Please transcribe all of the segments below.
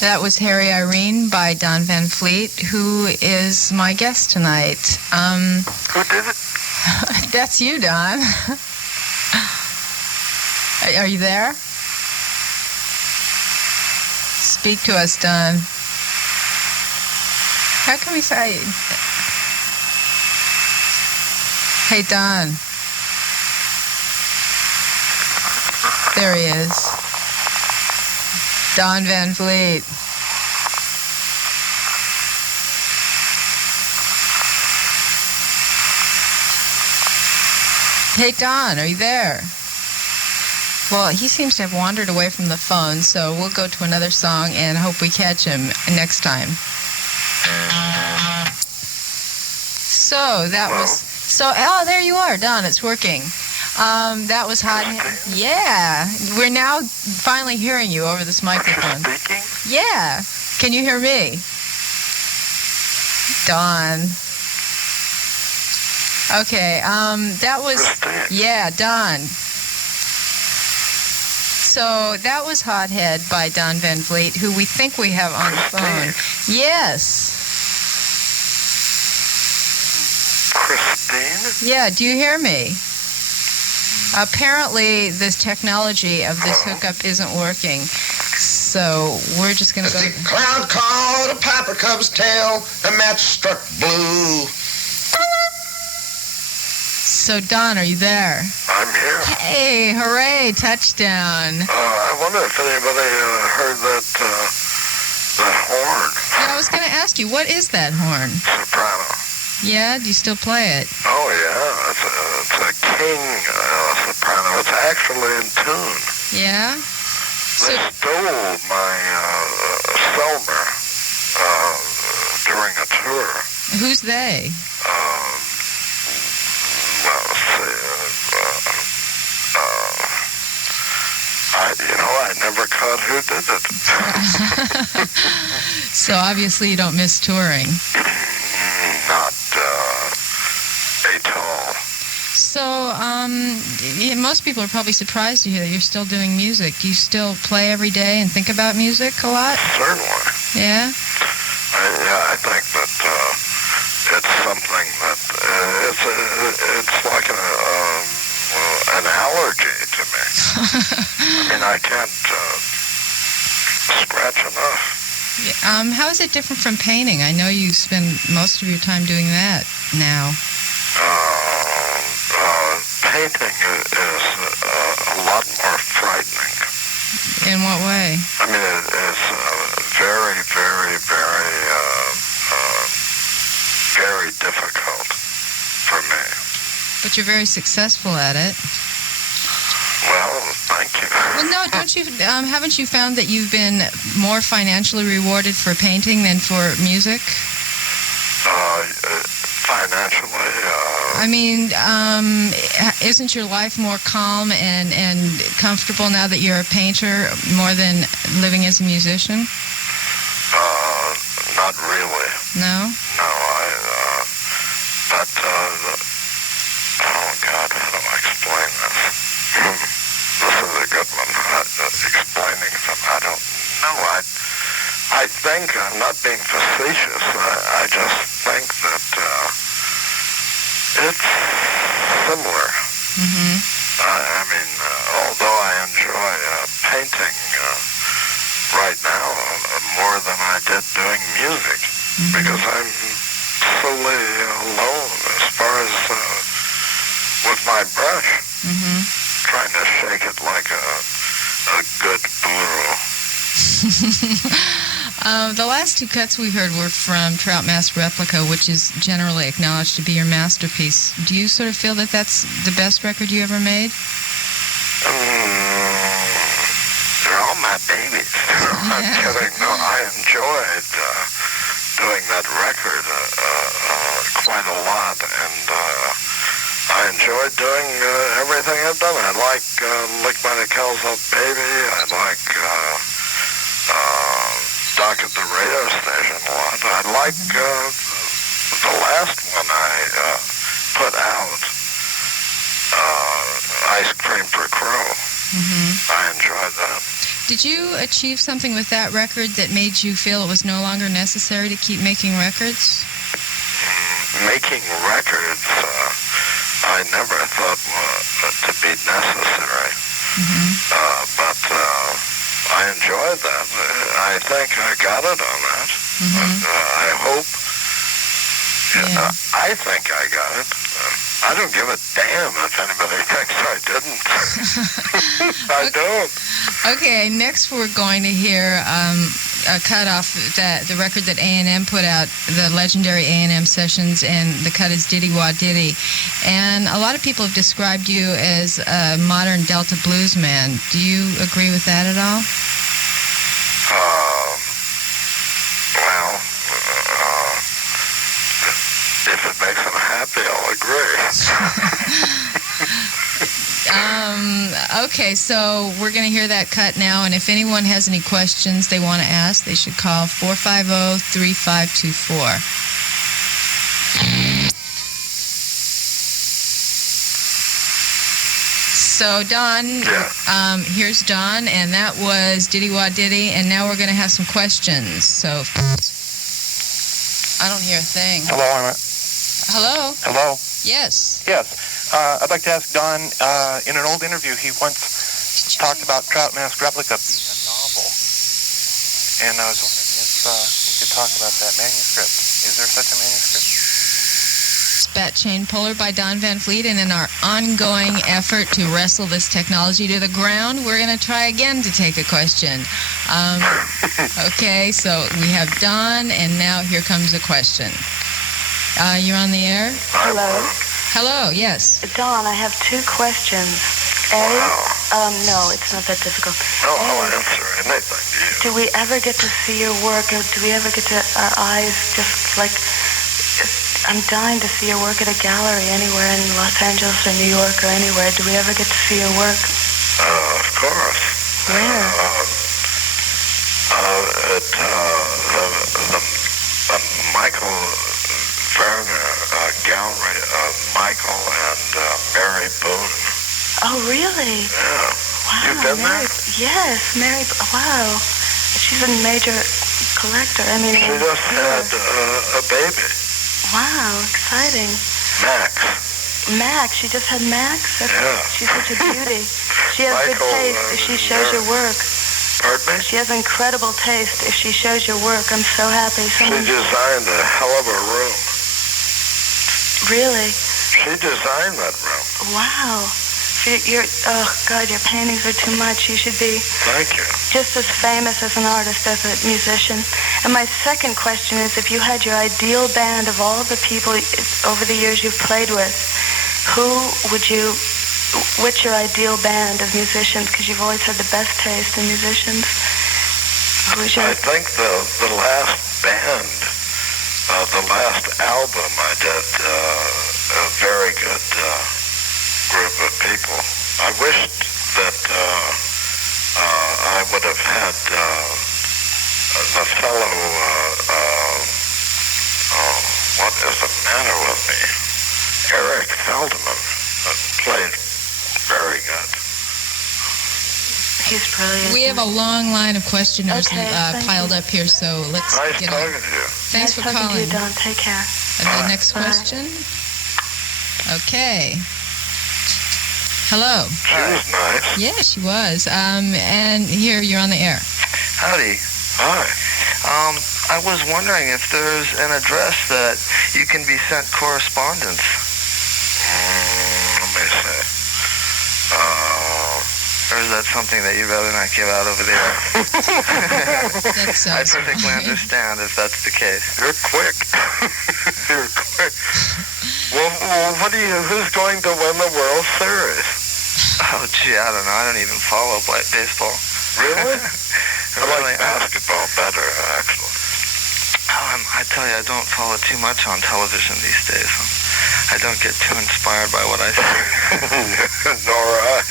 That was Harry Irene by Don Van Vliet, who is my guest tonight. Who did it? That's you, Don. Are you there? Speak to us, Don. How can we say... Hey, Don. There he is. Don Van Vliet. Hey, Don, are you there? Well, he seems to have wandered away from the phone, so we'll go to another song and hope we catch him next time. So, that was... So, oh, there you are, Don, it's working. That was hot. Yeah, we're now finally hearing you over this microphone. Speaking? Yeah. Can you hear me? Don. Okay, that was... Yeah, Don. So that was Hothead by Don Van Vliet, who we think we have on the phone. Yes. Christine? Yeah, do you hear me? Apparently, this technology of this hookup isn't working, so we're just going to go... The cloud caught a piper cub's tail, the match struck blue. So, Don, are you there? I'm here. Hey, hooray, touchdown. I wonder if anybody heard that horn. Yeah, I was going to ask you, what is that horn? Soprano. Yeah, do you still play it? Oh, yeah. It's a king soprano. It's actually in tune. Yeah? They stole my Selmer during a tour. Who's they? Well, let's see. I never caught who did it. So obviously you don't miss touring. Not at all. So, most people are probably surprised to hear that you're still doing music. Do you still play every day and think about music a lot? Certainly. Yeah? I think that it's something that it's like an allergy to me. I mean, I can't scratch enough. How is it different from painting? I know you spend most of your time doing that now. Painting is a lot more frightening. In what way? I mean, it's very, very, very, very difficult for me. But you're very successful at it. Well, thank you. Well, no, don't you? Haven't you found that you've been more financially rewarded for painting than for music? Financially. I mean, isn't your life more calm and comfortable now that you're a painter more than living as a musician? Not really. No? No, but, oh God, how do I explain this? This is a good one. Explaining something, I don't know. I think, I'm not being facetious, I just think that it's similar. Mm-hmm. I mean, although I enjoy painting right now more than I did doing music, because I'm solely alone as far as with my brush, trying to shake it like a good blue. The last two cuts we heard were from Trout Mask Replica, which is generally acknowledged to be your masterpiece. Do you sort of feel that that's the best record you ever made? They're all my babies. I'm not kidding. No, I enjoyed doing that record quite a lot, and I enjoyed doing everything I've done. I like Lick My Decals Up Baby. I like Doc at the radio station a lot. I like the last one I put out, Ice Cream for Crow. I enjoyed that. Did you achieve something with that record that made you feel it was no longer necessary to keep making records? Making records, I never thought to be necessary. But I enjoyed that. I think I got it on that. I hope. Yeah. I think I got it. I don't give a damn if anybody thinks I didn't. I don't. Okay, next we're going to hear a cut off the record that A&M put out, the legendary A&M sessions, and the cut is Diddy Wah Diddy. And a lot of people have described you as a modern Delta blues man. Do you agree with that at all? Well, if it makes them happy, I'll agree. Okay, so we're going to hear that cut now, and if anyone has any questions they want to ask, they should call 450-3524. So, Don, here's Don, and that was Diddy Wah Diddy, and now we're going to have some questions. So, I don't hear a thing. Hello, Hello? Hello? Yes. Yes. I'd like to ask Don, in an old interview, he once talked about Trout Mask Replica being a novel. And I was wondering if you could talk about that manuscript. Is there such a manuscript? Spat Chain Puller by Don Van Vliet, and in our ongoing effort to wrestle this technology to the ground, we're going to try again to take a question. Okay, so we have Don, and now here comes a question. You're on the air? Hello. Hello, yes. Don, I have two questions. No, it's not that difficult. No, I'll answer anything. Do we ever get to see your work, or do we ever get to, our eyes just like, I'm dying to see your work at a gallery anywhere in Los Angeles or New York or anywhere. Do we ever get to see your work? Of course. Where? The Michael Werner gallery, Michael and Mary Boone. Oh, really? Yeah. Wow. You've been there? Yes, Mary. Wow. She's a major collector. I mean, she just had a baby. Wow, exciting. Max. She just had Max? She's such a beauty. She has Michael, good taste if she shows your work. Pardon me? She has incredible taste if she shows your work. I'm so happy. She designed a hell of a room. Really? She designed that room. Wow. Oh, God, your paintings are too much. You should be Thank you. just as famous as an artist, as a musician. And my second question is, if you had your ideal band of all the people over the years you've played with, what's your ideal band of musicians? Because you've always had the best taste in musicians. I think the last band, the last album I did, a very good group of people. I wished that I would have had the fellow, what is the matter with me? Eric Feldman played very good. He's brilliant. We have a long line of questioners Okay, piled up here, so let's Nice get talking on. to you. Thanks Nice for talking to calling. you, Don. Take care. And the next Bye. question? Okay. Hello. She was nice. Yeah, she was. And here, you're on the air. Howdy. Hi. I was wondering if there's an address that you can be sent correspondence. Let me see. Or is that something that you'd rather not give out over the air? That's I perfectly understand if that's the case. You're quick. You're quick. Well, who's going to win the World Series? Oh, gee, I don't know. I don't even follow baseball. Really? I Really, like basketball better, actually. I tell you, I don't follow too much on television these days. I don't get too inspired by what I see. Nor I.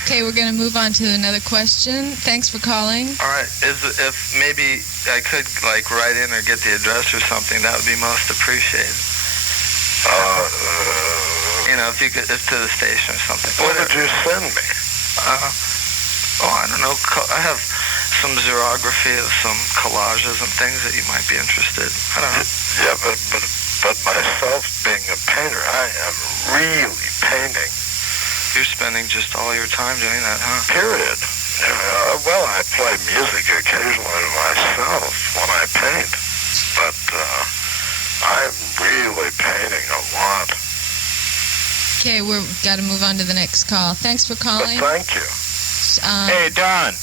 Okay, we're going to move on to another question. Thanks for calling. All right. If maybe I could write in or get the address or something, that would be most appreciated. If you could, if to the station or something. What did you send me? I don't know. I have some xerography of some collages and things that you might be interested. I don't know. Yeah, but myself being a painter, I am really painting. You're spending just all your time doing that, huh? Period. Well, I play music occasionally myself when I paint, but I'm really painting a lot. Okay, we've got to move on to the next call. Thanks for calling. But thank you. Hey, Don.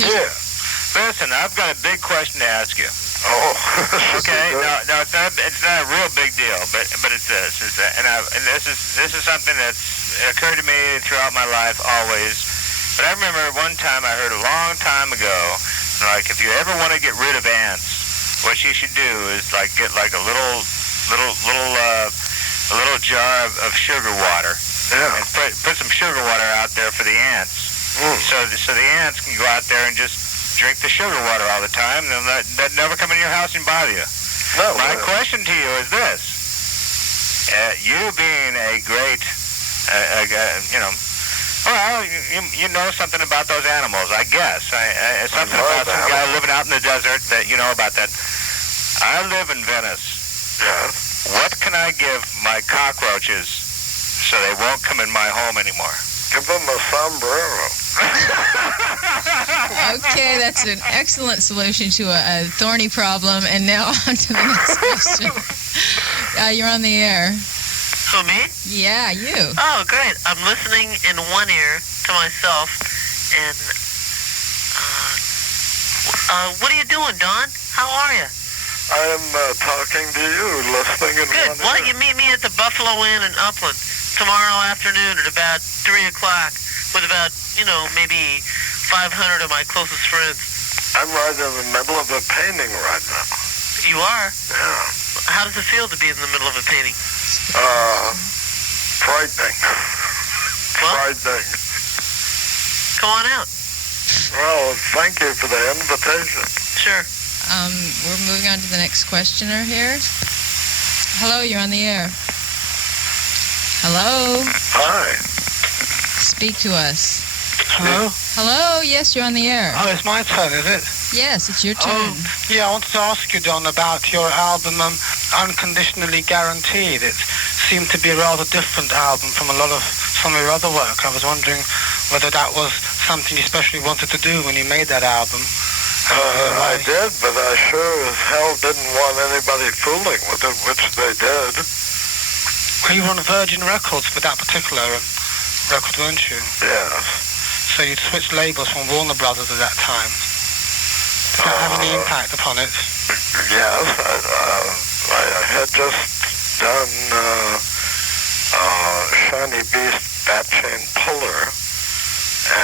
Yeah. Listen, I've got a big question to ask you. Oh. Okay. No, it's not a real big deal, but it's this. This is something that's occurred to me throughout my life always. But I remember one time I heard a long time ago, like if you ever want to get rid of ants, what you should do is like get like a little jar of sugar water. Yeah. And put some sugar water out there for the ants. So the ants can go out there and just drink the sugar water all the time, and that never come in your house and bother you. No. My question to you is this: you being a great, you know something about those animals, I guess. Something about some guy living out in the desert that you know about that. I live in Venice. Yeah. What can I give my cockroaches so they won't come in my home anymore? Give them a sombrero. Okay, that's an excellent solution to a thorny problem. And now on to the next question. You're on the air. Who, me? Yeah, you. Oh, great. I'm listening in one ear to myself. And, what are you doing, Don? How are you? I'm talking to you, listening in Good. one Why ear. don't you meet me at the Buffalo Inn in Upland tomorrow afternoon at about 3 o'clock with about, maybe 500 of my closest friends. I'm right in the middle of a painting right now. You are? Yeah. How does it feel to be in the middle of a painting? Frightening. Well, Frightening. come on out. Well, thank you for the invitation. Sure. We're moving on to the next questioner here. Hello, you're on the air. Hello. Hi. Speak to us. Hello? Hello, yes, you're on the air. Oh, it's my turn, is it? Yes, it's your turn. Yeah, I wanted to ask you, Don, about your album, Unconditionally Guaranteed. It seemed to be a rather different album from some of your other work. I was wondering whether that was something you especially wanted to do when you made that album. I did, but I sure as hell didn't want anybody fooling with it, which they did. Well, you were on Virgin Records for that particular record, weren't you? Yes. So you'd switched labels from Warner Brothers at that time. Did that have any impact upon it? Yes, I had just done Shiny Beast Bat Chain Puller,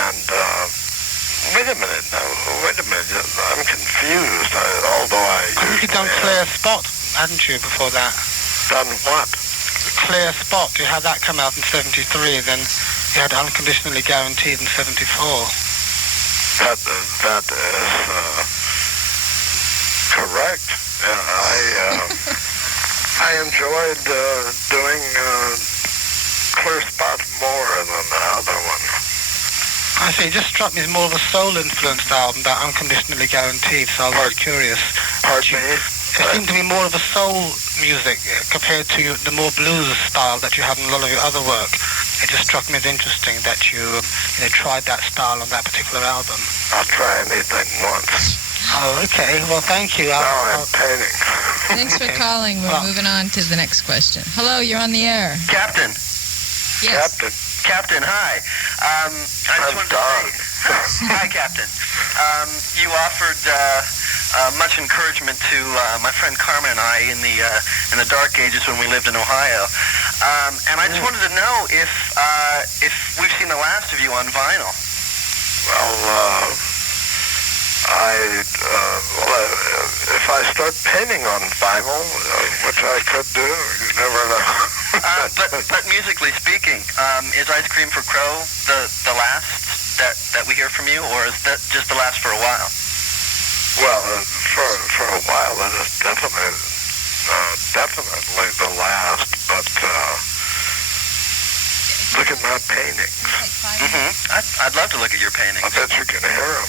and wait a minute, I'm confused, although I think you'd done Clear Spot, hadn't you, before that? Done what? Clear Spot, you had that come out in 73, then you had Unconditionally Guaranteed in 74. That is correct. I enjoyed doing Clear Spot more than the other one. I see, it just struck me as more of a soul-influenced album, that Unconditionally Guaranteed, so I was curious. Pardon me? It seemed to be more of a soul music compared to the more blues style that you have in a lot of your other work. It just struck me as interesting that you tried that style on that particular album. I'll try anything once. Oh, okay. Well, thank you. Now I'm painting. Thanks for calling. We're moving on to the next question. Hello, you're on the air. Captain. Yes. Captain, hi. I just wanted to say, hi, Captain. You offered much encouragement to my friend Carmen and I in the dark ages when we lived in Ohio, and I just wanted to know if we've seen the last of you on vinyl. Well, if I start painting on vinyl, which I could do, you never know. But musically speaking, is Ice Cream for Crow the last that we hear from you, or is that just the last for a while? Well, for a while, it is definitely the last. But look at my paintings. I'd love to look at your paintings. I bet you can hear them.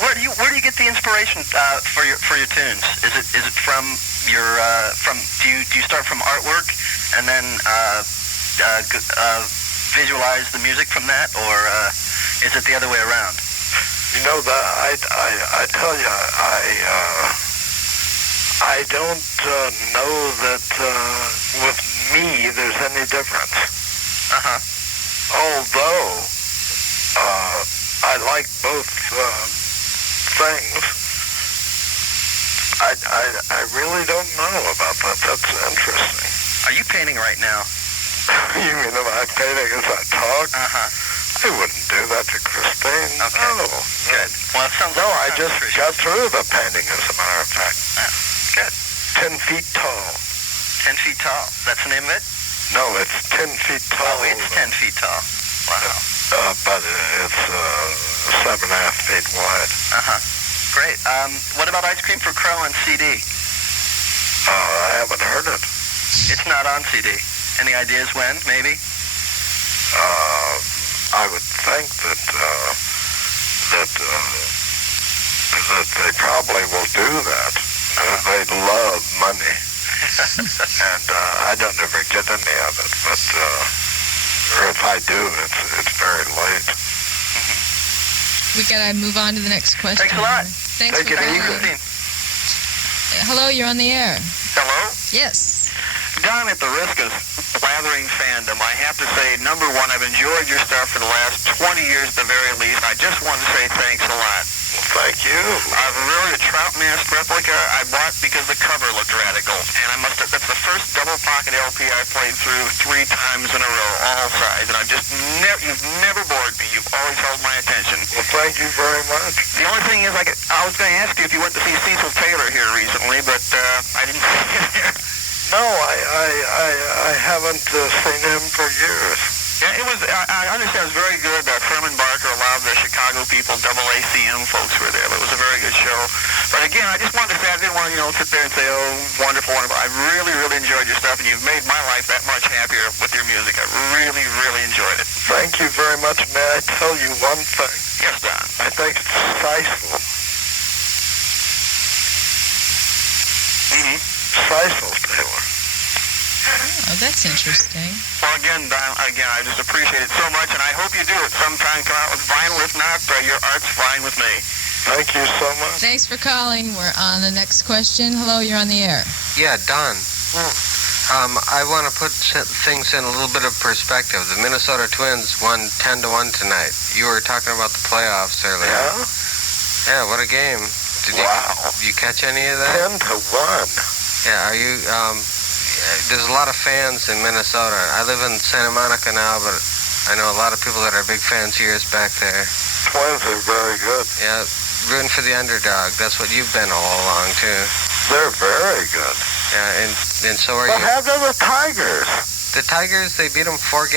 Where do you get the inspiration for your tunes? Is it from your do you start from artwork and then visualize the music from that, or is it the other way around? You know, I tell you, I don't know that with me there's any difference. Although I like both things, I really don't know about that. That's interesting. Are you painting right now? You mean am I painting as I talk? I wouldn't do that to Christine. Okay. No. Good. Well, it sounds like I just got through the painting, as a matter of fact. Good. 10 feet tall. 10 feet tall. That's the name of it? No, it's 10 feet tall. Oh, it's 10 feet tall. Wow. But it's 7.5 feet wide. Great. What about Ice Cream for Crow on CD? I haven't heard it. It's not on CD. Any ideas when, maybe? I would think that they probably will do that. They love money. And I don't ever get any of it, but or if I do, it's very late. We gotta move on to the next question. Thanks a lot. Thanks Take for it calling. easy. Hello, you're on the air. Hello? Yes. Don, at the risk of blathering fandom, I have to say, number one, I've enjoyed your stuff for the last 20 years at the very least. I just want to say thanks a lot. Well, thank you. I've really a trout mask replica I bought because the cover looked radical. And that's the first double pocket LP I played through 3 times in a row, all sides. And you've never bored me. You've always held my attention. Well, thank you very much. The only thing is, I was going to ask you if you went to see Cecil Taylor here recently, but I didn't see him there. No, I haven't seen him for years. Yeah, it was. I understand it was very good. Furman Barker, a lot of the Chicago people, AACM folks were there. It was a very good show. But again, I just wanted to say, I didn't want to, sit there and say, oh, wonderful, wonderful. I really, really enjoyed your stuff, and you've made my life that much happier with your music. I really, really enjoyed it. Thank you very much. May I tell you one thing? Yes, Don. I think it's Cecil. Cecil Taylor. Oh, that's interesting. Well, again, Don, I just appreciate it so much, and I hope you do it sometime. Come out with vinyl. If not, your art's fine with me. Thank you so much. Thanks for calling. We're on the next question. Hello, you're on the air. Yeah, Don. I want to put things in a little bit of perspective. The Minnesota Twins won 10-1 tonight. You were talking about the playoffs earlier. Yeah? Yeah, what a game. Did you catch any of that? 10-1. Yeah, are you, there's a lot of fans in Minnesota. I live in Santa Monica now, but I know a lot of people that are big fans of yours back there. Twins are very good. Yeah, rooting for the underdog. That's what you've been all along, too. They're very good. Yeah, and so are you. What happened to the Tigers? The Tigers, they beat them 4-1.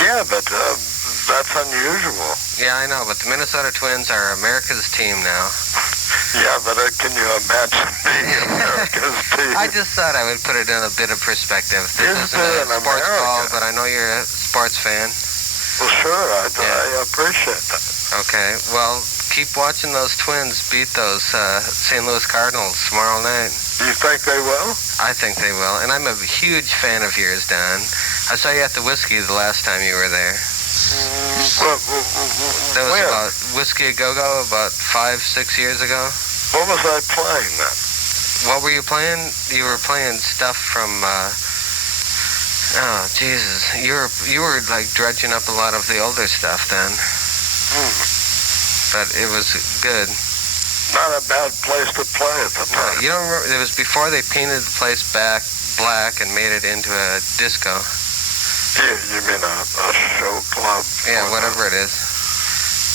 Yeah, but that's unusual. Yeah, I know, but the Minnesota Twins are America's team now. Yeah, but can you imagine being America's team? I just thought I would put it in a bit of perspective. This isn't a sports call, but I know you're a sports fan. Well, sure, I appreciate that. Okay, well, keep watching those Twins beat those St. Louis Cardinals tomorrow night. Do you think they will? I think they will, and I'm a huge fan of yours, Don. I saw you at the Whiskey the last time you were there. That was about Whiskey A Go-Go about 5-6 years ago. What was I playing then? What were you playing? You were playing stuff from, oh, Jesus. You were like dredging up a lot of the older stuff then. But it was good. Not a bad place to play at the time. You don't remember? It was before they painted the place back black and made it into a disco. You mean a show club? Yeah, whatever it is.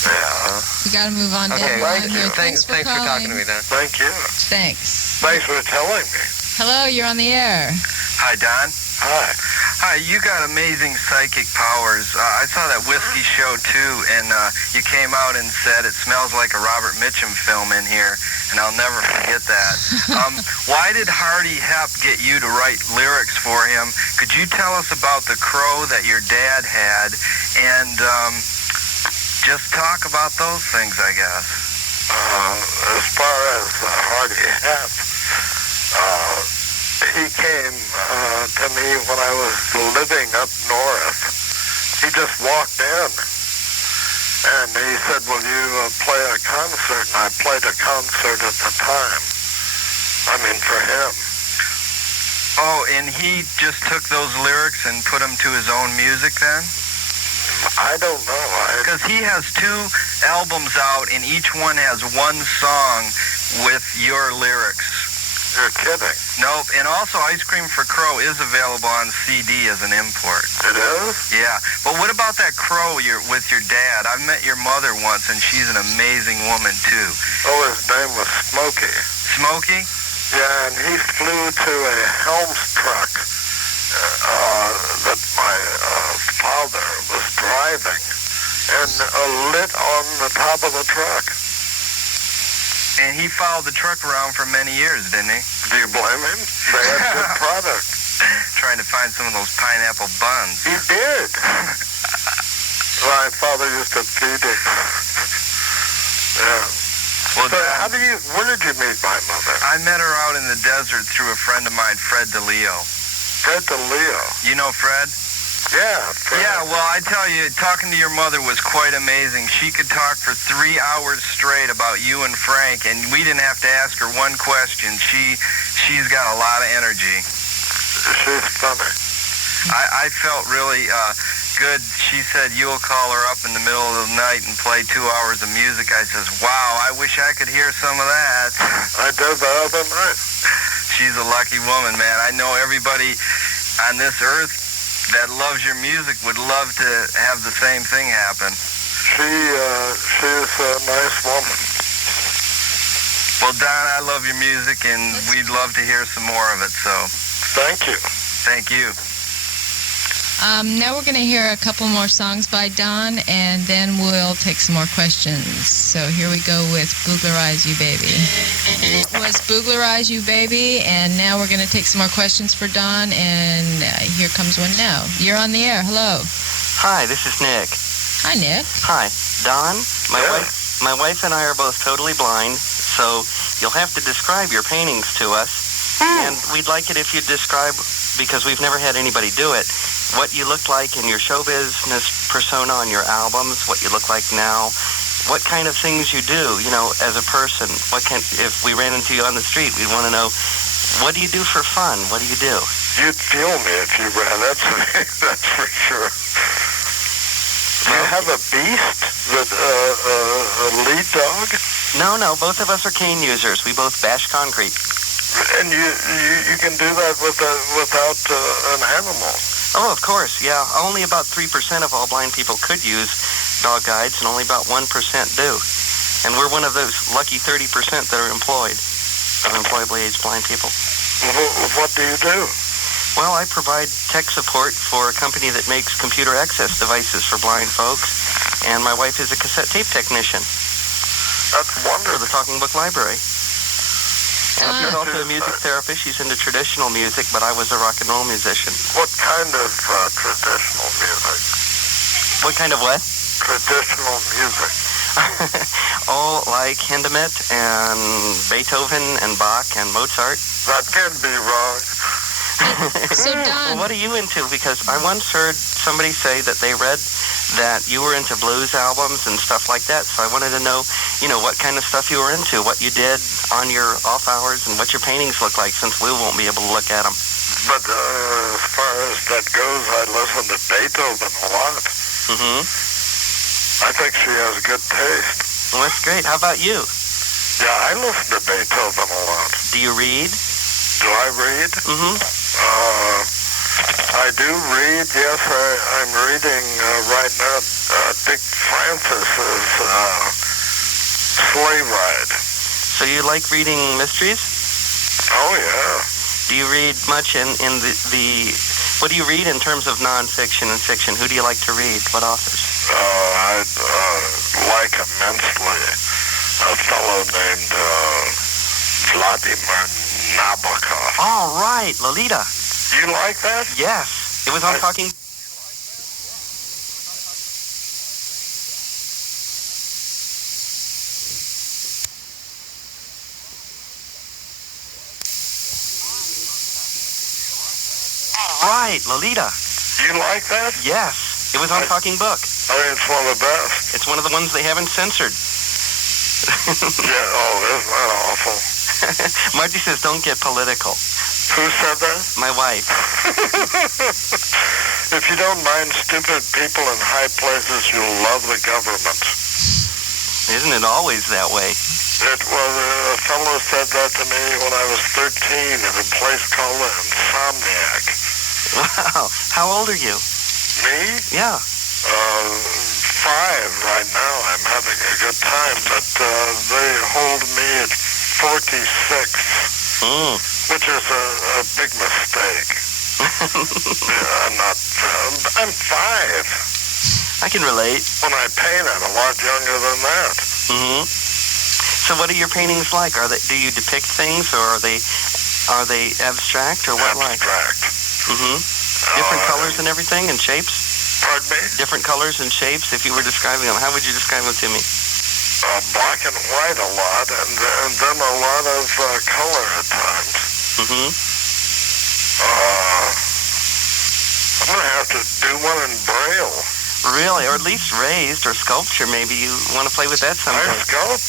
Yeah. We got to move on. Okay, Here. Thanks for talking to me, Don. Thank you. Thanks. Thanks for telling me. Hello, you're on the air. Hi, Don. Hi. Hi, you got amazing psychic powers. I saw that whiskey show too, and you came out and said it smells like a Robert Mitchum film in here, and I'll never forget that. Why did Hardy Hep get you to write lyrics for him? Could you tell us about the crow that your dad had, and just talk about those things, I guess. As far as Hardy Hep, he came to me when I was living up north. He just walked in, and he said, will you play a concert? And I played a concert at the time. I mean, for him. Oh, and he just took those lyrics and put them to his own music then? I don't know. Because he has 2 albums out, and each one has one song with your lyrics. You're kidding. Nope. And also, Ice Cream for Crow is available on CD as an import. It is? Yeah. But what about that crow with your dad? I've met your mother once, and she's an amazing woman, too. Oh, his name was Smokey. Smokey? Yeah, and he flew to a Helms truck that my father was driving and lit on the top of the truck. And he followed the truck around for many years, didn't he? Do you blame him? They had good product. Trying to find some of those pineapple buns. He did. My father used to feed him. Yeah. Well, so where did you meet my mother? I met her out in the desert through a friend of mine, Fred DeLeo. Fred DeLeo? You know Fred? Yeah, Fred. Yeah, well, I tell you, talking to your mother was quite amazing. She could talk for 3 hours straight about you and Frank, and we didn't have to ask her one question. She's got a lot of energy. She's funny. I felt really good. She said you'll call her up in the middle of the night and play 2 hours of music. I says, wow, I wish I could hear some of that. I did the other night. She's a lucky woman, man. I know everybody on this earth that loves your music would love to have the same thing happen. She's a nice woman. Well, Don, I love your music, and we'd love to hear some more of it, so. Thank you. Thank you. Now we're going to hear a couple more songs by Don, and then we'll take some more questions. So here we go with Booglerize You Baby. It was Booglerize You Baby, and now we're going to take some more questions for Don, and here comes one now. You're on the air. Hello. Hi, this is Nick. Hi, Nick. Hi. Don, my wife and I are both totally blind, so you'll have to describe your paintings to us. And we'd like it if you'd describe, because we've never had anybody do it, what you look like in your show business persona on your albums, what you look like now, what kind of things you do, you know, as a person. If we ran into you on the street, we'd want to know, what do you do for fun? What do you do? You'd feel me if you ran. That's for sure. Do you have a beast, a lead dog? No, both of us are cane users. We both bash concrete. And you can do that without an animal. Oh, of course, yeah. Only about 3% of all blind people could use dog guides, and only about 1% do. And we're one of those lucky 30% that are employed, of employably aged blind people. What do you do? Well, I provide tech support for a company that makes computer access devices for blind folks, and my wife is a cassette tape technician. That's wonderful. For the Talking Book Library. And she's also a music therapist. She's into traditional music, but I was a rock and roll musician. What kind of traditional music? What kind of what? Traditional music. Oh, like Hindemith and Beethoven and Bach and Mozart. That can't be wrong. So, Don. Well, what are you into? Because I once heard somebody say that they read that you were into blues albums and stuff like that. So I wanted to know, you know, what kind of stuff you were into, what you did on your off hours, and what your paintings look like, since we won't be able to look at them. But as far as that goes, I listen to Beethoven a lot. Mm-hmm. I think she has good taste. Well, that's great. How about you? Yeah, I listen to Beethoven a lot. Do you read? Do I read? Mm-hmm. I do read, yes. I'm reading right now Dick Francis's Sleigh Ride. So you like reading mysteries? Oh, yeah. Do you read much in the What do you read in terms of nonfiction and fiction? Who do you like to read? What authors? I like immensely a fellow named Vladimir Nabokov. All right, Lolita. You like that? Yes. It was on Talking... Right, Lolita. You like that? Yes. It was on Talking Book. I mean, it's one of the best. It's one of the ones they haven't censored. Yeah, oh, isn't that awful? Margie says, don't get political. Who said that? My wife. If you don't mind stupid people in high places, you'll love the government. Isn't it always that way? It was, a fellow said that to me when I was 13 at a place called the Insomniac. Wow. How old are you? Me? Yeah. 5 right now. I'm having a good time, but they hold me at 46, which is a big mistake. I'm 5. I can relate. When I paint, I'm a lot younger than that. Mm-hmm. So what are your paintings like? Do you depict things, or are they abstract, or what? Abstract. Mm-hmm. Different colors and everything, and shapes? Pardon me? Different colors and shapes, if you were describing them. How would you describe them to me? Black and white a lot, and then a lot of color at times. Mm-hmm. I'm going to have to do one in Braille. Really? Or at least raised, or sculpture, maybe. You want to play with that someday? I sculpt.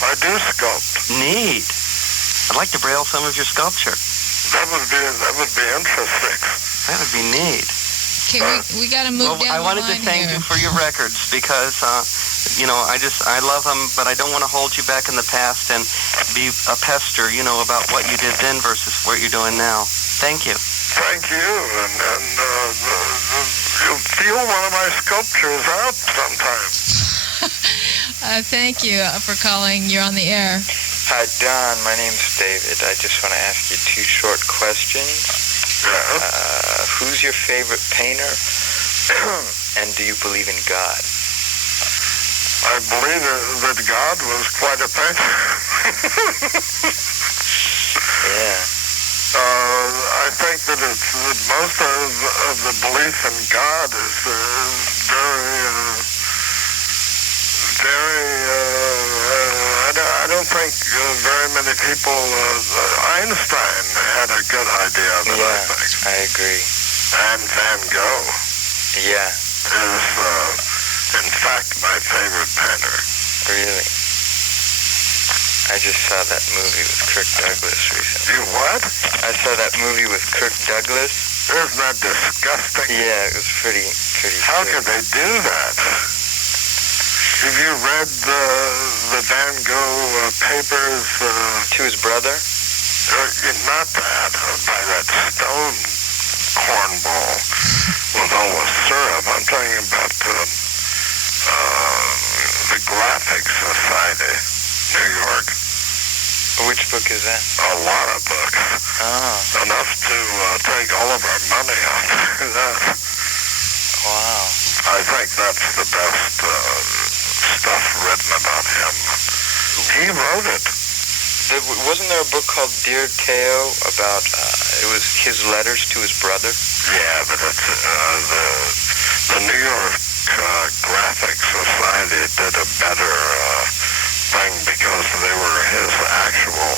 I do sculpt. Neat. I'd like to Braille some of your sculpture. That would be interesting. That would be neat. Okay, we got to move down I wanted the line to thank here. you for your records because, I love them, but I don't want to hold you back in the past and be a pester, about what you did then versus what you're doing now. Thank you. Thank you, and you'll feel one of my sculptures out sometime. Thank you for calling. You're on the air. Hi, Don. My name's David. I just want to ask you 2 short questions. Who's your favorite painter? And do you believe in God? I believe that God was quite a painter. Yeah. I think that most of the belief in God is I don't think very many people. Einstein had a good idea of it. Yeah, I think. I agree. And Van Gogh. Yeah. Is in fact my favorite painter. Really? I just saw that movie with Kirk Douglas recently. You what? I saw that movie with Kirk Douglas. Isn't that disgusting? Yeah, it was pretty. How could they do that? Have you read the Van Gogh papers? To his brother? Not that. By that stone cornball with all the syrup. I'm talking about the Graphic Society, New York. Which book is that? A lot of books. Oh. Enough to take all of our money out of that. Wow. I think that's the best stuff written about him. He wrote it. Wasn't there a book called Dear Teo about, it was his letters to his brother? Yeah, but it's, the New York Graphic Society did a better thing because they were his actual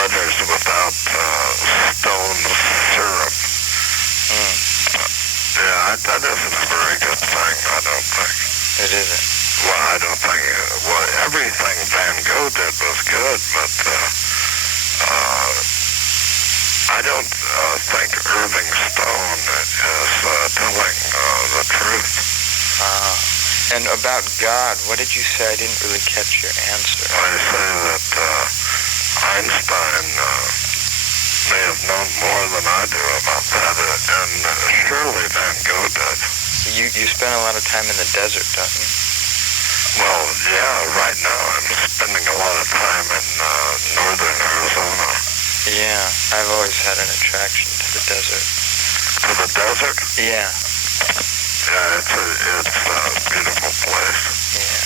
letters without stone syrup. Yeah, that isn't a very good thing, I don't think. It isn't. Well, I don't think, everything Van Gogh did was good, but I don't think Irving Stone is telling the truth. And about God, what did you say? I didn't really catch your answer. I say that Einstein may have known more than I do about that, and surely Van Gogh did. You spend a lot of time in the desert, don't you? Well, yeah, right now I'm spending a lot of time in northern Arizona. Yeah, I've always had an attraction to the desert. To the desert? Yeah. Yeah, it's a beautiful place. Yeah.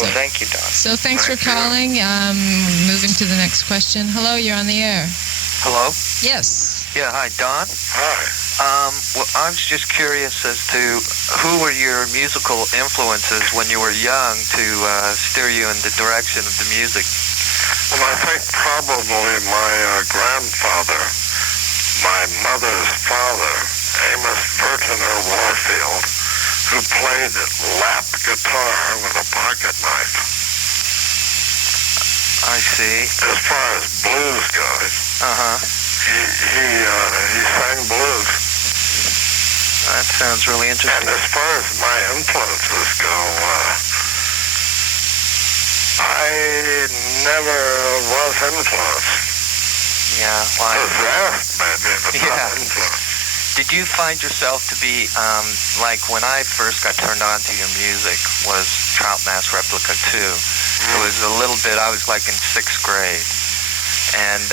Well, thank you, Don. So thanks for calling. Moving to the next question. Hello, you're on the air. Hello? Yes. Yeah, hi, Don. Hi. Well, I was just curious as to who were your musical influences when you were young to steer you in the direction of the music? Well, I think probably my grandfather, my mother's father, Amos Vertiner Warfield, who played lap guitar with a pocket knife. I see. As far as blues goes, he sang blues. That sounds really interesting. And as far as my influences go, I never was influenced. Yeah, well, Possessed, maybe, but not influenced. Did you find yourself to be, like when I first got turned on to your music was Trout Mask Replica 2. It was a little bit, I was like in 6th grade. And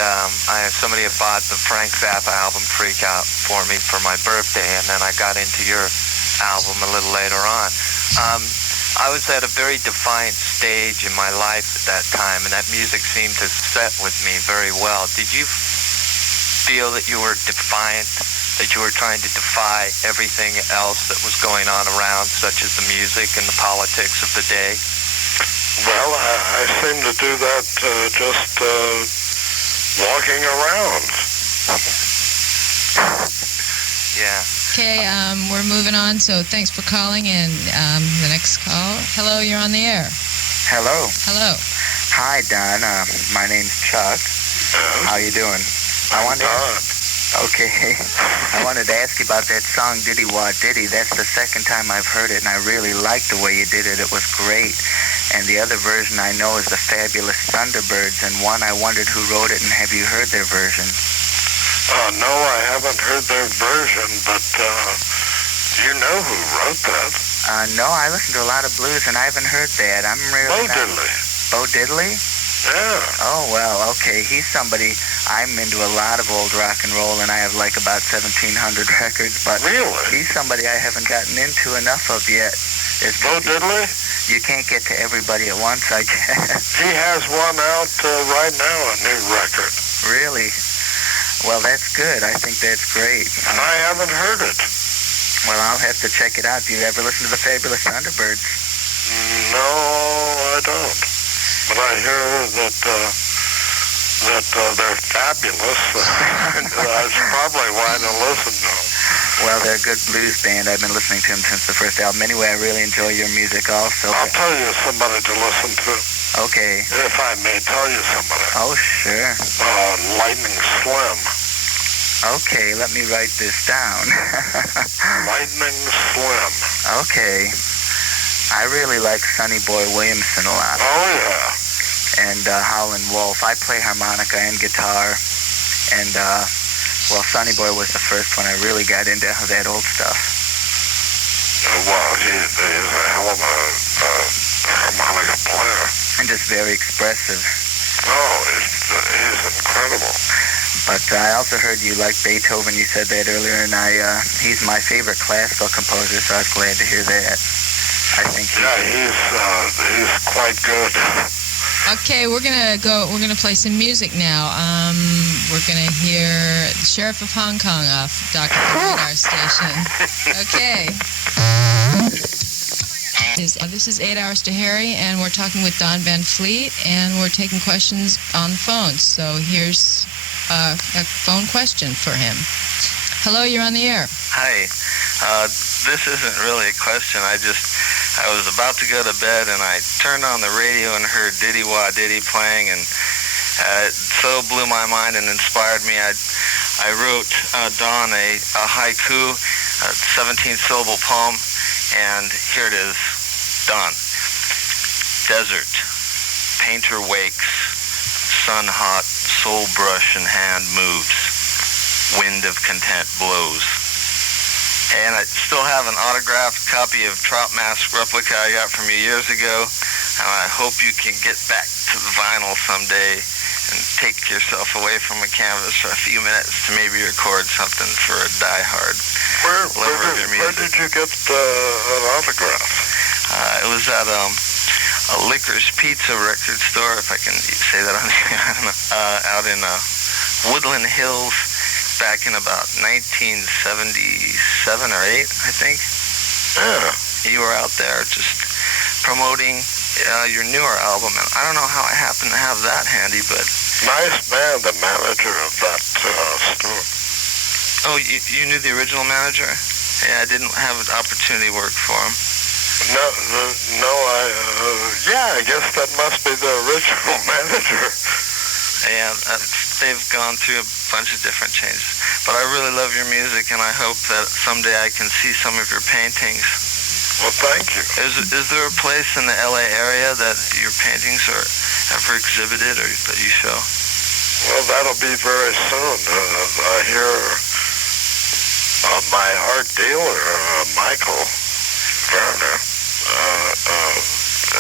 somebody had bought the Frank Zappa album Freak Out for me for my birthday, and then I got into your album a little later on. I was at a very defiant stage in my life at that time, and that music seemed to set with me very well. Did you feel that you were defiant, that you were trying to defy everything else that was going on around, such as the music and the politics of the day? Well, I seem to do that just walking around. Yeah. Okay, we're moving on, so thanks for calling. And the next call. Hello, you're on the air. Hello. Hello. Hi, Don. My name's Chuck. How you doing? Okay. I wanted to ask you about that song, Diddy Wah Diddy. That's the second time I've heard it, and I really liked the way you did it. It was great. And the other version I know is the Fabulous Thunderbirds, and one I wondered who wrote it, and have you heard their version? No, I haven't heard their version, but you know who wrote that? No, I listen to a lot of blues, and I haven't heard that. I'm really Bo Diddley. Bo Diddley? Yeah. Oh, well, okay. He's somebody, I'm into a lot of old rock and roll, and I have like about 1,700 records, but really? He's somebody I haven't gotten into enough of yet. Bo Diddley? You can't get to everybody at once, I guess. He has one out right now, a new record. Really? Well, that's good. I think that's great. And I haven't heard it. Well, I'll have to check it out. Do you ever listen to the Fabulous Thunderbirds? No, I don't. But I hear that they're fabulous. That's probably why I listen to them. Well, they're a good blues band. I've been listening to them since the first album. Anyway, I really enjoy your music also. I'll tell you somebody to listen to. Okay. If I may tell you somebody. Oh, sure. Lightning Slim. Okay, let me write this down. Lightning Slim. Okay. I really like Sonny Boy Williamson a lot. Oh, yeah. And Howlin' Wolf. I play harmonica and guitar. And, well, Sonny Boy was the first one I really got into that old stuff. Well, he's a hell of a harmonica player. And just very expressive. Oh, he's incredible. But I also heard you like Beethoven. You said that earlier, and he's my favorite classical composer, so I was glad to hear that. I think he's quite good. Okay, we're gonna play some music now. We're gonna hear the Sheriff of Hong Kong off Dr. Radar Station. Okay. This is 8 Hours to Harry, and we're talking with Don Van Fleet, and we're taking questions on the phone. So here's a phone question for him. Hello, you're on the air. Hi. This isn't really a question. I was about to go to bed, and I turned on the radio and heard Diddy Wah Diddy playing, and it so blew my mind and inspired me. I wrote Don a haiku, a 17-syllable poem, and here it is. Don. Desert. Painter wakes. Sun hot. Soul brush in hand moves. Wind of content blows. And I still have an autographed copy of Trout Mask Replica I got from you years ago. And I hope you can get back to the vinyl someday and take yourself away from a canvas for a few minutes to maybe record something for a diehard lover of your music. Where did you get an autograph? It was at a Licorice Pizza record store, if I can say that on the air. I don't know. Out in Woodland Hills back in about 1977 or 8, I think. Yeah. You were out there just promoting your newer album, and I don't know how I happened to have that handy, but... Nice man, the manager of that store. Oh, you knew the original manager? Yeah, I didn't have an opportunity to work for him. I guess that must be the original manager. Yeah, they've gone through a bunch of different changes. But I really love your music, and I hope that someday I can see some of your paintings. Well, thank you. Is there a place in the LA area that your paintings are ever exhibited or that you show? Well, that'll be very soon. I hear my art dealer, Michael Werner,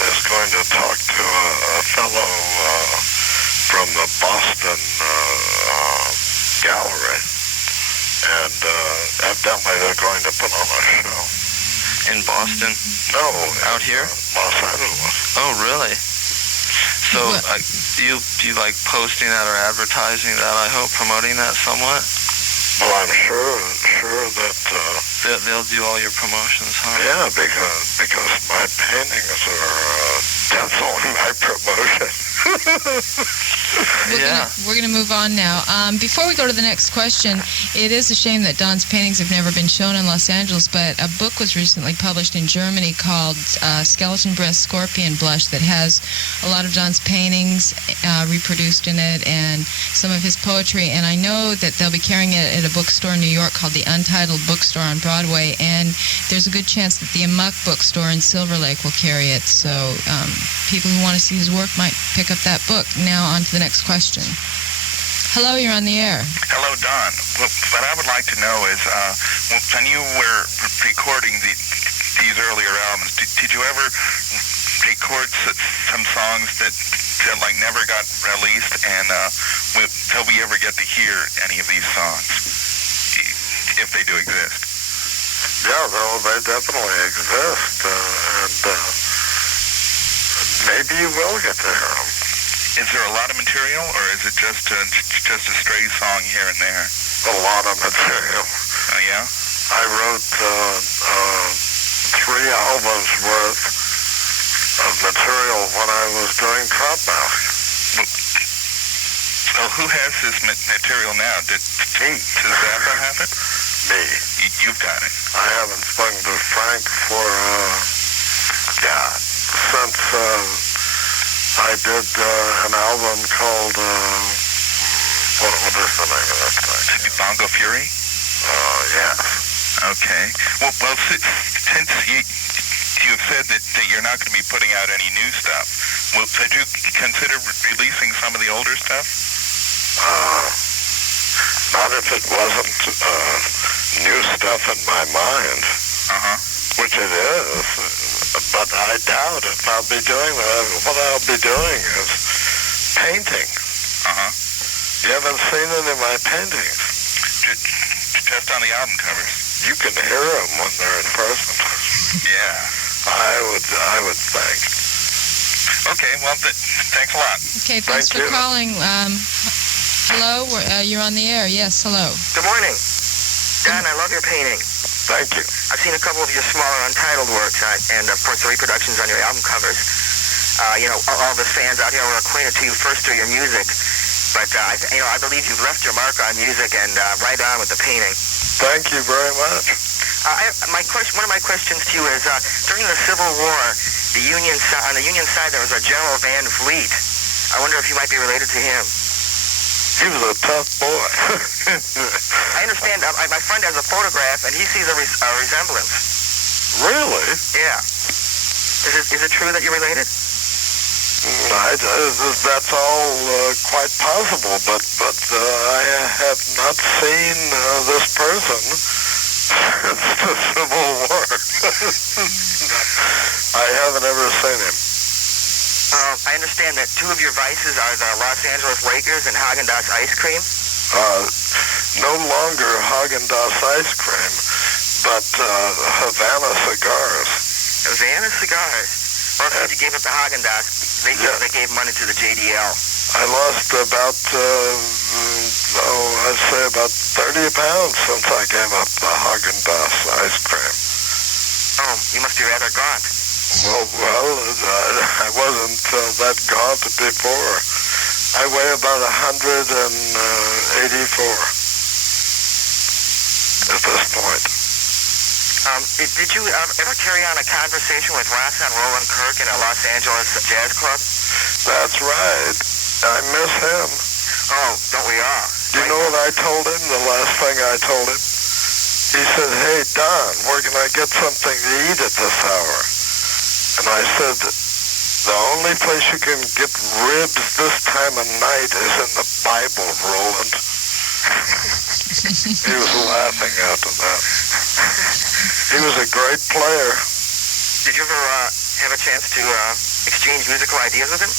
is going to talk to a fellow from the Boston gallery, and evidently they're going to put on a show. In Boston? No. Out here? Los Angeles. Oh, really? So, you like posting that or advertising that, I hope, promoting that somewhat? Well, I'm sure that... they'll do all your promotions, huh? Yeah, because my paintings are definitely my promotion. We're going to move on now. Before we go to the next question, it is a shame that Don's paintings have never been shown in Los Angeles, but a book was recently published in Germany called Skeleton Breast Scorpion Blush that has a lot of Don's paintings reproduced in it and some of his poetry, and I know that they'll be carrying it at a bookstore in New York called the Untitled Bookstore on Broadway, and there's a good chance that the Amok Bookstore in Silver Lake will carry it, so people who want to see his work might pick up that book. Now on to the next question. Hello, you're on the air. Hello, Don. What I would like to know is, when you were recording these earlier albums, did you ever record some songs that like never got released, and will we ever get to hear any of these songs, if they do exist? Yeah, no, they definitely exist, and maybe you will get to hear them. Is there a lot of material, or is it just a stray song here and there? A lot of material. Oh, yeah? I wrote 3 albums worth of material when I was doing Trout Mask. So who has this material now? Does Zappa have it? Me. You've got it. I haven't spoken to Frank for, since I did an album called, what is the name of that thing? Bongo Fury? Yes. Okay. Well, since you've said that you're not going to be putting out any new stuff, did you consider releasing some of the older stuff? Not if it wasn't new stuff in my mind. Which it is, but I doubt if I'll be doing that. What I'll be doing is painting. You haven't seen any of my paintings. Just on the album covers. You can hear them when they're in person. Yeah. I would think. Okay, well, thanks a lot. Okay, thanks for calling. Hello, you're on the air. Yes, hello. Good morning. Don, I love your painting. Thank you. I've seen a couple of your smaller untitled works, and of course the reproductions on your album covers. All the fans out here are acquainted to you first through your music, but I believe you've left your mark on music and right on with the painting. Thank you very much. One of my questions to you is, during the Civil War, on the Union side there was a General Van Vliet. I wonder if you might be related to him. He was a tough boy. I understand. My friend has a photograph, and he sees a resemblance. Really? Yeah. Is it true that you're related? That's all quite possible, but I have not seen this person since the Civil War. I haven't ever seen him. I understand that two of your vices are the Los Angeles Lakers and Haagen-Dazs ice cream. No longer Haagen-Dazs ice cream, but Havana cigars. Havana cigars. Well, since you gave up the Haagen-Dazs, they gave money to the JDL. I lost about, I'd say about 30 pounds since I gave up the Haagen-Dazs ice cream. Oh, you must be rather gaunt. Well, I wasn't that gaunt before. I weigh about 184 at this point. Did you ever carry on a conversation with Ross and Roland Kirk in a Los Angeles jazz club? That's right. I miss him. Oh, don't we all? Do you know what I told him, the last thing I told him? He said, "Hey, Don, where can I get something to eat at this hour?" And I said, "The only place you can get ribs this time of night is in the Bible, Roland." He was laughing after that. He was a great player. Did you ever have a chance to exchange musical ideas with him?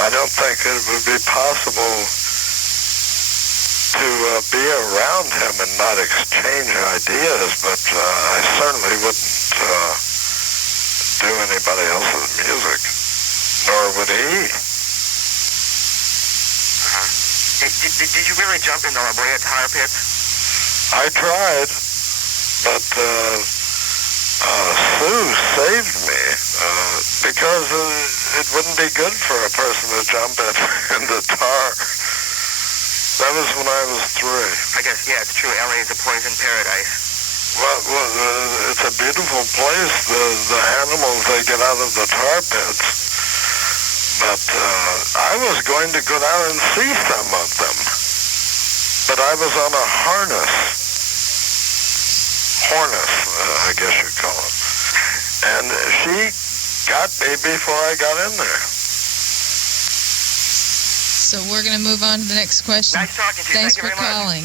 I don't think it would be possible to be around him and not exchange ideas, but I certainly wouldn't do anybody else's music, nor would he. Did you really jump into La Brea tar pits? I tried, but Sue saved me because it wouldn't be good for a person to jump in the tar. That was when I was 3. I guess, yeah, it's true. LA is a poison paradise. Well, it's a beautiful place. The animals, they get out of the tar pits. But I was going to go down and see some of them. But I was on a harness, I guess you'd call it. And she got me before I got in there. So we're going to move on to the next question. Nice talking to you. Thanks Thank you for very calling.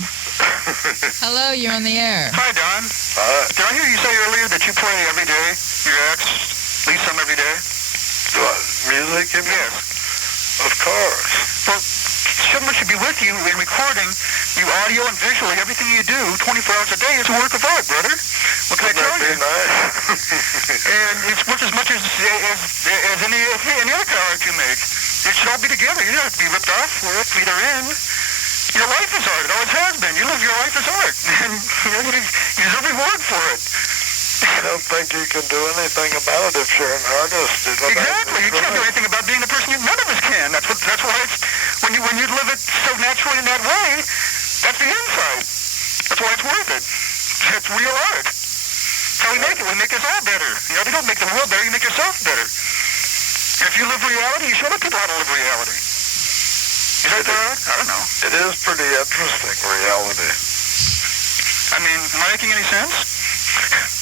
Hello, you're on the air. Hi, Don. Did I hear you say earlier that you play every day? Your ex? At least some every day? Music, you mean? Yes. Of course. Well, someone should be with you in recording you audio and visually. Everything you do 24 hours a day is a work of art, brother. What can I tell you? Nice? And it's worth as much as any other art you make. It should all be together. You don't have to be ripped off or either in. Your life is art. It always has been. You live your life as art. And you deserve reward for it. I don't think you can do anything about it if you're an artist. Exactly. You can't do anything about being the person none of us can. That's why it's, when you live it so naturally in that way, that's the insight. That's why it's worth it. It's real art. That's how we make it. We make us all better. You don't make the world better, you make yourself better. And if you live reality, you show other people how to live reality. Is that right? I don't know. It is pretty interesting, reality. I mean, am I making any sense?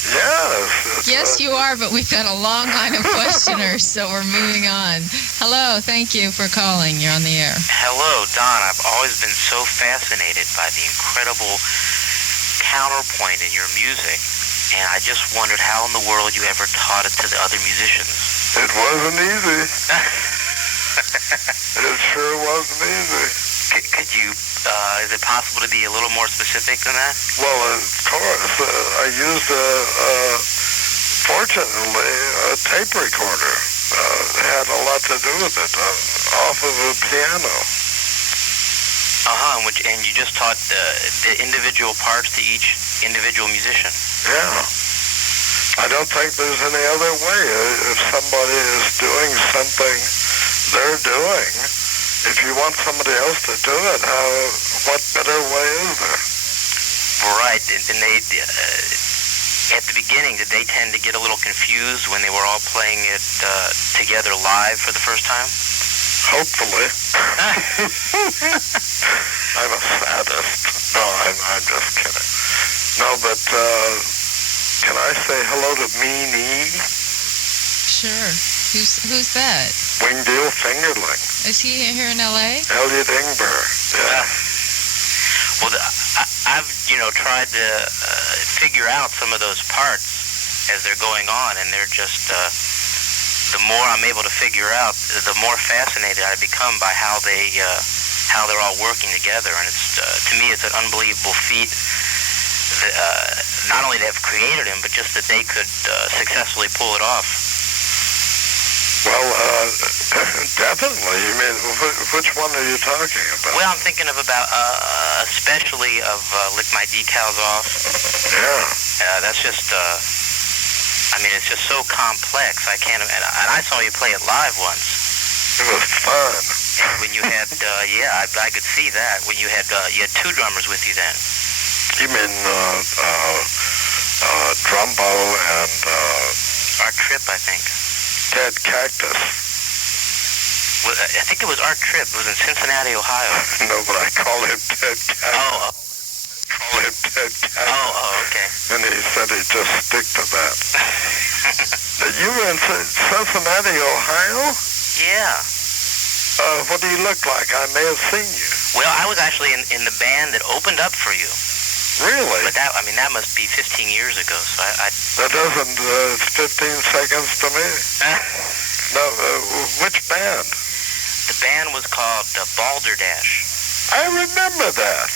Yes. Yes, you are, but we've got a long line of questioners, so we're moving on. Hello, thank you for calling. You're on the air. Hello, Don. I've always been so fascinated by the incredible counterpoint in your music, and I just wondered how in the world you ever taught it to the other musicians. It wasn't easy. It sure wasn't easy. Could you, is it possible to be a little more specific than that? Well, of course. I used, fortunately, a tape recorder. It had a lot to do with it, off of a piano. And you just taught the individual parts to each individual musician? Yeah. I don't think there's any other way. If somebody is doing something they're doing, if you want somebody else to do it, what better way is there? Right. And they, at the beginning, did they tend to get a little confused when they were all playing it together live for the first time? Hopefully. I'm a sadist. No, I'm just kidding. No, but can I say hello to Mean E? Sure. Who's that? Wingdale Fingerling. Is he here in L.A.? Elliot Ingber. Yeah. Well, I've tried to figure out some of those parts as they're going on, and they're just the more I'm able to figure out, the more fascinated I become by how they're all working together. And it's to me, it's an unbelievable feat. Not only to have created him, but just that they could successfully pull it off. Well, definitely. You mean, which one are you talking about? Well, I'm thinking of especially of Lick My Decals Off. Yeah. That's just, I mean, it's just so complex. I can't, and I saw you play it live once. It was fun. And when you had, I could see that. When you had two drummers with you then. You mean Drumbo and Art Tripp, I think. Dead Cactus. Well, I think it was Art Tripp. It was in Cincinnati, Ohio. No, but I call him Dead Cactus. Oh. Call him Dead Cactus. Oh, okay. And he said he'd just stick to that. You were in Cincinnati, Ohio? Yeah. What do you look like? I may have seen you. Well, I was actually in the band that opened up for you. Really? But that must be 15 years ago. So I That doesn't 15 seconds to me. No, which band? The band was called Balderdash. I remember that.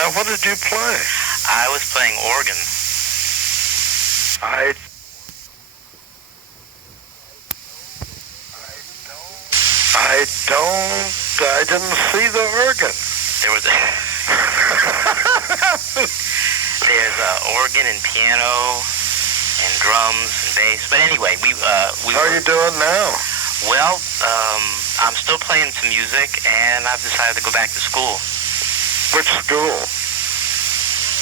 Now, what did you play? I was playing organ. I didn't see the organ. There was there's organ and piano and drums and bass. But anyway, we How are you doing now? Well, I'm still playing some music, and I've decided to go back to school. Which school?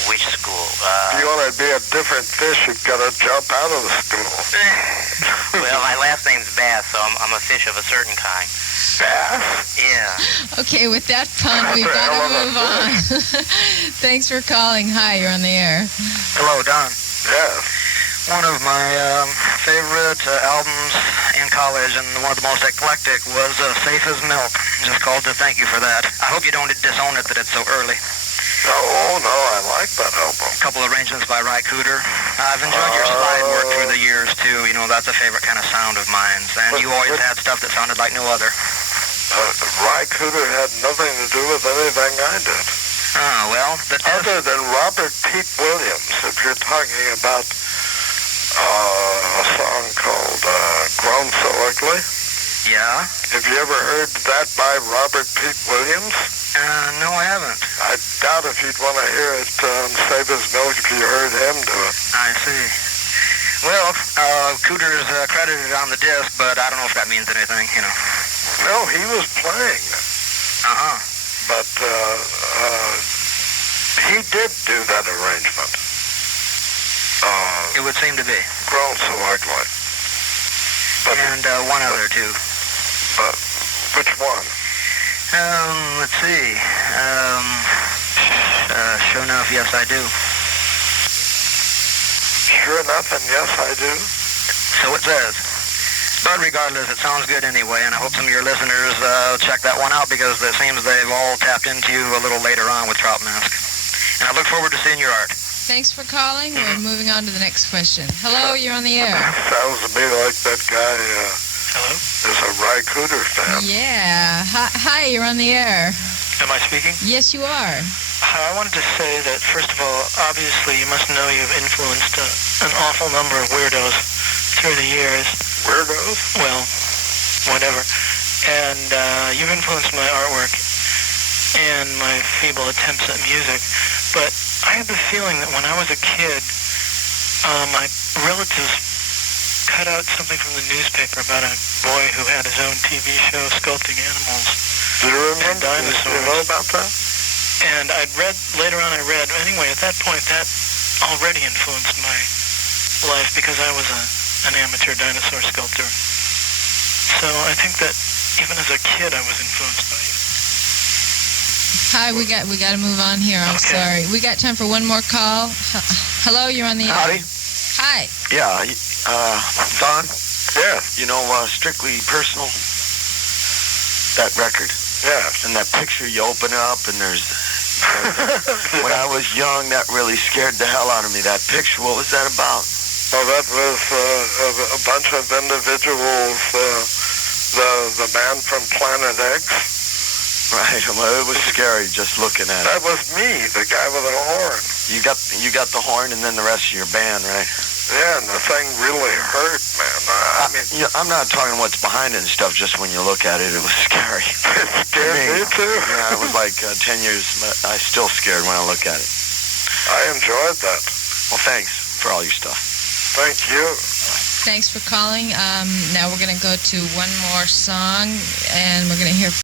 Which school? If you want to be a different fish, you've got to jump out of the school. Well, my last name's Bass, so I'm a fish of a certain kind. Bass? Yeah. Okay, with that pun, we've got to move on. Thanks for calling. Hi, you're on the air. Hello, Don. Yes. One of my favorite albums in college, and one of the most eclectic, was Safe as Milk. Just called to thank you for that. I hope you don't disown it that it's so early. No, I like that album. A couple arrangements by Ry Cooder. I've enjoyed your slide work through the years, too. You know, that's a favorite kind of sound of mine. And you always had stuff that sounded like no other. Ry Cooder had nothing to do with anything I did. Oh, well, other than Robert Pete Williams, if you're talking about a song called Grown So Ugly. Yeah? Have you ever heard that by Robert Pete Williams? No, I haven't. I doubt if you'd want to hear it on Save His Milk if you heard him do it. I see. Well, Cooder's credited on the disc, but I don't know if that means anything, you know. No, he was playing. Uh-huh. But he did do that arrangement. It would seem to be. Grown So Ugly. And one other, too. But which one? Let's see. Sure enough, yes, I do. Sure enough, and yes, I do. So it says. But regardless, it sounds good anyway, and I hope some of your listeners check that one out, because it seems they've all tapped into you a little later on with Trout Mask. And I look forward to seeing your art. Thanks for calling. We're moving on to the next question. Hello, you're on the air. Sounds to me like that guy Hello? is a Ry Cooder fan. Yeah. Hi, you're on the air. Am I speaking? Yes, you are. I wanted to say that, first of all, obviously you must know you've influenced an awful number of weirdos through the years. Weirdos? Well, whatever. And you've influenced my artwork and my feeble attempts at music. But I had the feeling that when I was a kid, my relatives cut out something from the newspaper about a boy who had his own TV show sculpting animals. Do you remember? Dinosaurs. Do you know about that? And later on I read, anyway, at that point, that already influenced my life because I was an amateur dinosaur sculptor. So I think that even as a kid, I was influenced by you. Hi, we got to move on here. I'm sorry. We got time for one more call. Hello, you're on the air. Howdy. Hi. Yeah, Don? Yeah. You know, Strictly Personal, that record? Yeah. And that picture you open up and there's... when I was young, that really scared the hell out of me, that picture. What was that about? Well, that was a bunch of individuals, the band from Planet X. Right, well, it was scary just looking at it. That was me, the guy with the horn. You got the horn and then the rest of your band, right? Yeah, and the thing really hurt, man. I mean, I'm not talking what's behind it and stuff, just when you look at it, it was scary. It scared me too. Yeah, it was like 10 years, I'm still scared when I look at it. I enjoyed that. Well, thanks for all your stuff. Thank you. Thanks for calling. Now we're going to go to one more song, and we're going to hear